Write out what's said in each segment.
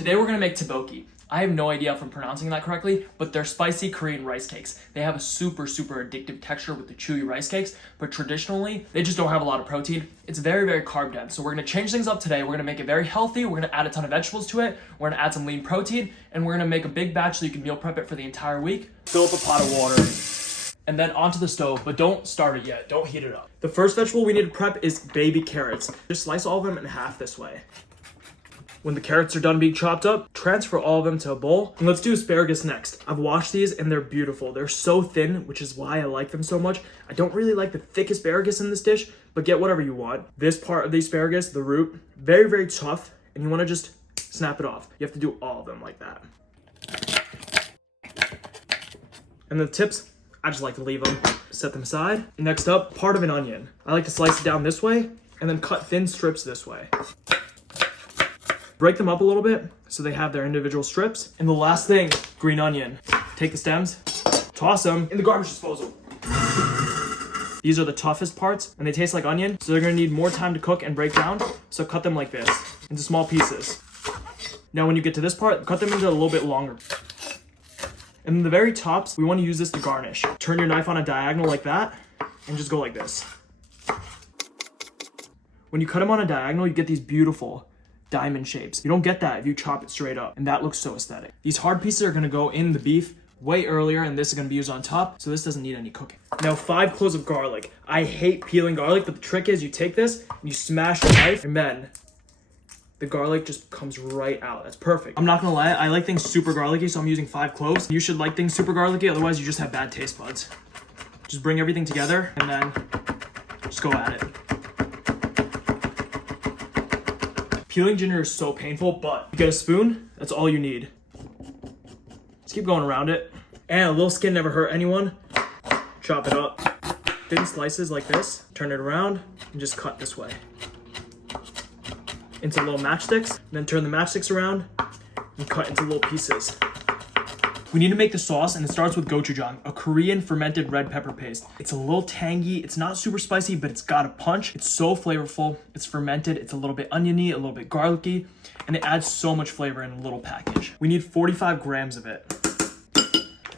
Today we're gonna make tteokbokki. I have no idea if I'm pronouncing that correctly, but they're spicy Korean rice cakes. They have a super addictive texture with the chewy rice cakes, but traditionally, they just don't have a lot of protein. It's very carb dense. So we're gonna change things up today. We're gonna make it very healthy. We're gonna add a ton of vegetables to it. We're gonna add some lean protein, and we're gonna make a big batch so you can meal prep it for the entire week. Fill up a pot of water, and then onto the stove, but don't start it yet. Don't heat it up. The first vegetable we need to prep is baby carrots. Just slice all of them in half this way. When the carrots are done being chopped up, transfer all of them to a bowl. And let's do asparagus next. I've washed these and they're beautiful. They're so thin, which is why I like them so much. I don't really like the thick asparagus in this dish, but get whatever you want. This part of the asparagus, the root, very tough, and you wanna just snap it off. You have to do all of them like that. And the tips, I just like to leave them. Set them aside. Next up, part of an onion. I like to slice it down this way and then cut thin strips this way. Break them up a little bit so they have their individual strips. And the last thing, green onion. Take the stems, toss them in the garbage disposal. These are the toughest parts and they taste like onion, so they're gonna need more time to cook and break down. So cut them like this into small pieces. Now when you get to this part, cut them into a little bit longer. And then the very tops, we wanna use this to garnish. Turn your knife on a diagonal like that and just go like this. When you cut them on a diagonal, you get these beautiful diamond shapes. You don't get that if you chop it straight up, and that looks so aesthetic. These hard pieces are gonna go in the beef way earlier, and this is gonna be used on top, so this doesn't need any cooking. Now 5 cloves of garlic. I hate peeling garlic, but the trick is you take this, and you smash the knife, and then the garlic just comes right out. That's perfect. I'm not gonna lie, I like things super garlicky, so I'm using 5 cloves. You should like things super garlicky, otherwise you just have bad taste buds. Just bring everything together, and then just go at it. Peeling ginger is so painful, but you get a spoon, that's all you need. Just keep going around it. And a little skin never hurt anyone. Chop it up. Thin slices like this. Turn it around and just cut this way. Into little matchsticks. Then turn the matchsticks around and cut into little pieces. We need to make the sauce, and it starts with gochujang, a Korean fermented red pepper paste. It's a little tangy, it's not super spicy, but it's got a punch. It's so flavorful, it's fermented, it's a little bit oniony, a little bit garlicky, and it adds so much flavor in a little package. We need 45 grams of it.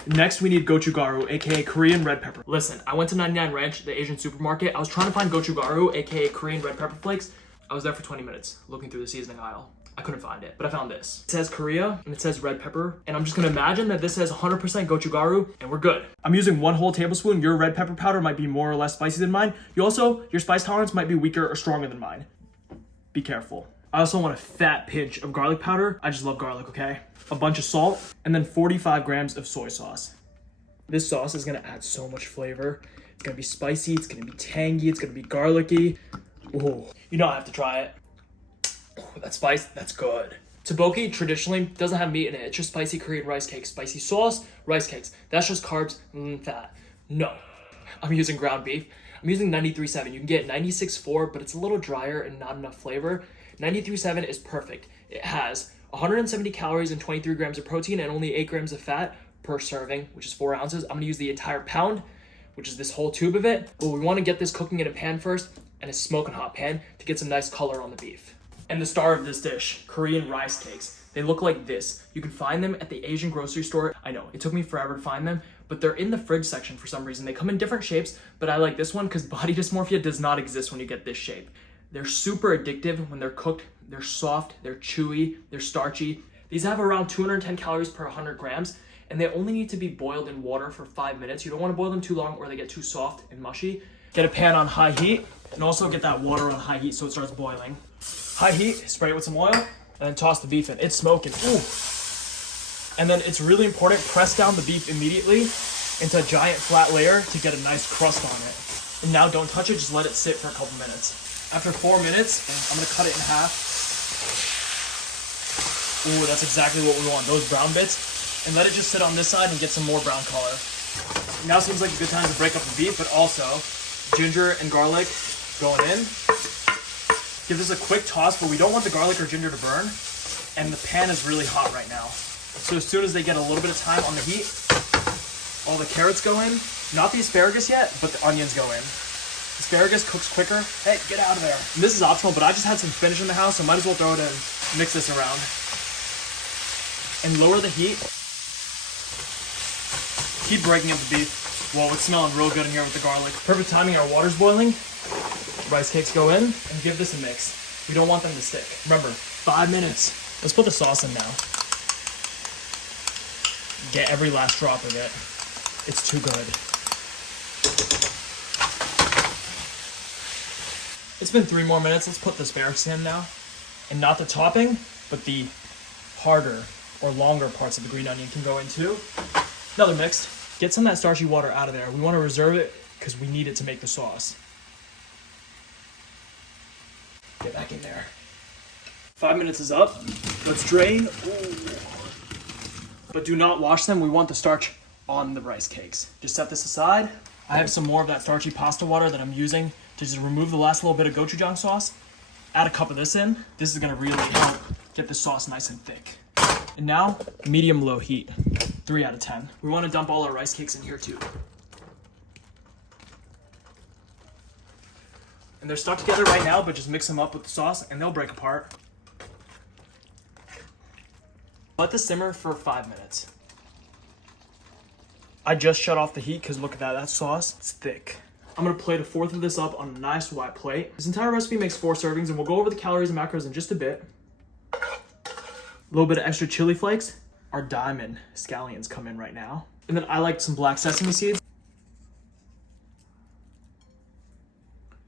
Next, we need gochugaru, aka Korean red pepper. Listen, I went to 99 Ranch, the Asian supermarket. I was trying to find gochugaru, aka Korean red pepper flakes. I was there for 20 minutes looking through the seasoning aisle. I couldn't find it, but I found this. It says Korea and it says red pepper, and I'm just gonna imagine that this says 100% gochugaru, and we're good. I'm using 1 whole tablespoon. Your red pepper powder might be more or less spicy than mine. Your spice tolerance might be weaker or stronger than mine. Be careful. I also want a fat pinch of garlic powder. I just love garlic, okay? A bunch of salt, and then 45 grams of soy sauce. This sauce is gonna add so much flavor. It's gonna be spicy, it's gonna be tangy, it's gonna be garlicky. Ooh, you know I have to try it. That spice, that's good. Tteokbokki traditionally doesn't have meat in it. It's just spicy Korean rice cakes. Spicy sauce, rice cakes. That's just carbs, fat. No, I'm using ground beef. I'm using 93.7. You can get 96.4, but it's a little drier and not enough flavor. 93.7 is perfect. It has 170 calories and 23 grams of protein and only 8 grams of fat per serving, which is 4 ounces. I'm gonna use the entire pound, which is this whole tube of it. But we wanna get this cooking in a pan first, and a smoking hot pan to get some nice color on the beef. And the star of this dish, Korean rice cakes. They look like this. You can find them at the Asian grocery store. I know, it took me forever to find them, but they're in the fridge section for some reason. They come in different shapes, but I like this one because body dysmorphia does not exist when you get this shape. They're super addictive when they're cooked. They're soft, they're chewy, they're starchy. These have around 210 calories per 100 grams, and they only need to be boiled in water for 5 minutes. You don't want to boil them too long or they get too soft and mushy. Get a pan on high heat, and also get that water on high heat so it starts boiling. High heat, spray it with some oil, and then toss the beef in. It's smoking, ooh. And then it's really important, press down the beef immediately into a giant flat layer to get a nice crust on it. And now don't touch it, just let it sit for a couple minutes. After 4 minutes, I'm gonna cut it in half. Ooh, that's exactly what we want, those brown bits. And let it just sit on this side and get some more brown color. Now seems like a good time to break up the beef, but also ginger and garlic going in. Give this a quick toss, but we don't want the garlic or ginger to burn. And the pan is really hot right now. So as soon as they get a little bit of time on the heat, all the carrots go in. Not the asparagus yet, but the onions go in. Asparagus cooks quicker. Hey, get out of there. And this is optional, but I just had some spinach in the house, so might as well throw it in. Mix this around. and lower the heat. Keep breaking up the beef. Whoa, it's smelling real good in here with the garlic. Perfect timing, our water's boiling. Rice cakes go in and give this a mix. We don't want them to stick. Remember, 5 minutes. Let's put the sauce in now. Get every last drop of it. It's too good. It's been 3 more minutes. Let's put the asparagus in now. And not the topping, but the harder or longer parts of the green onion can go in too. Another mix. Get some of that starchy water out of there. We want to reserve it because we need it to make the sauce. Get back in there. 5 minutes is up. Let's drain. Ooh. But do not wash them. We want the starch on the rice cakes. Just set this aside. I have some more of that starchy pasta water that I'm using to just remove the last little bit of gochujang sauce. Add a cup of this in. This is gonna really help get the sauce nice and thick. And now, medium-low heat. 3 out of 10. We wanna dump all our rice cakes in here too. And they're stuck together right now, but just mix them up with the sauce and they'll break apart. Let this simmer for 5 minutes. I just shut off the heat because look at that sauce, it's thick. I'm gonna plate a fourth of this up on a nice white plate. This entire recipe makes 4 servings and we'll go over the calories and macros in just a bit. A little bit of extra chili flakes. Our diamond scallions come in right now. And then I like some black sesame seeds.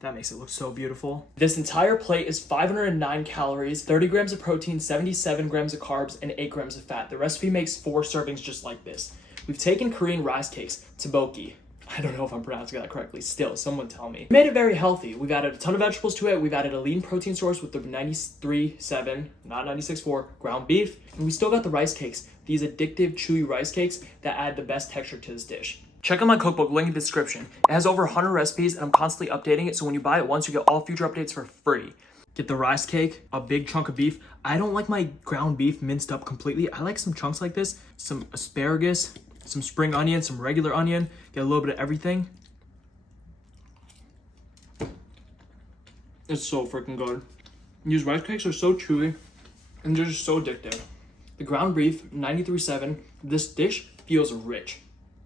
That makes it look so beautiful. This entire plate is 509 calories, 30 grams of protein, 77 grams of carbs, and 8 grams of fat. The recipe makes 4 servings just like this. We've taken Korean rice cakes, tteokbokki. I don't know if I'm pronouncing that correctly. Still, someone tell me. We made it very healthy. We've added a ton of vegetables to it. We've added a lean protein source with the 93.7, not 96.4 ground beef. And we still got the rice cakes, these addictive, chewy rice cakes that add the best texture to this dish. Check out my cookbook, link in the description. It has over 100 recipes and I'm constantly updating it, so when you buy it once, you get all future updates for free. Get the rice cake, a big chunk of beef. I don't like my ground beef minced up completely. I like some chunks like this, some asparagus, some spring onion, some regular onion. Get a little bit of everything. It's so freaking good. These rice cakes are so chewy and they're just so addictive. The ground beef, 93.7. This dish feels rich.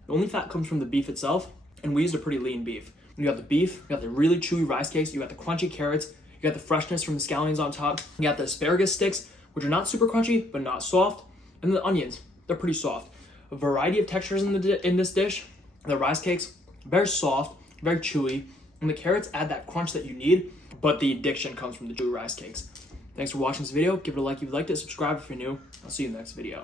The only fat comes from the beef itself, and we used a pretty lean beef. You got the beef, you got the really chewy rice cakes, you got the crunchy carrots, you got the freshness from the scallions on top, you got the asparagus sticks, which are not super crunchy, but not soft, and the onions, they're pretty soft. A variety of textures in this dish. The rice cakes, very soft, very chewy, and the carrots add that crunch that you need, but the addiction comes from the chewy rice cakes. Thanks for watching this video. Give it a like if you liked it, subscribe if you're new. I'll see you in the next video.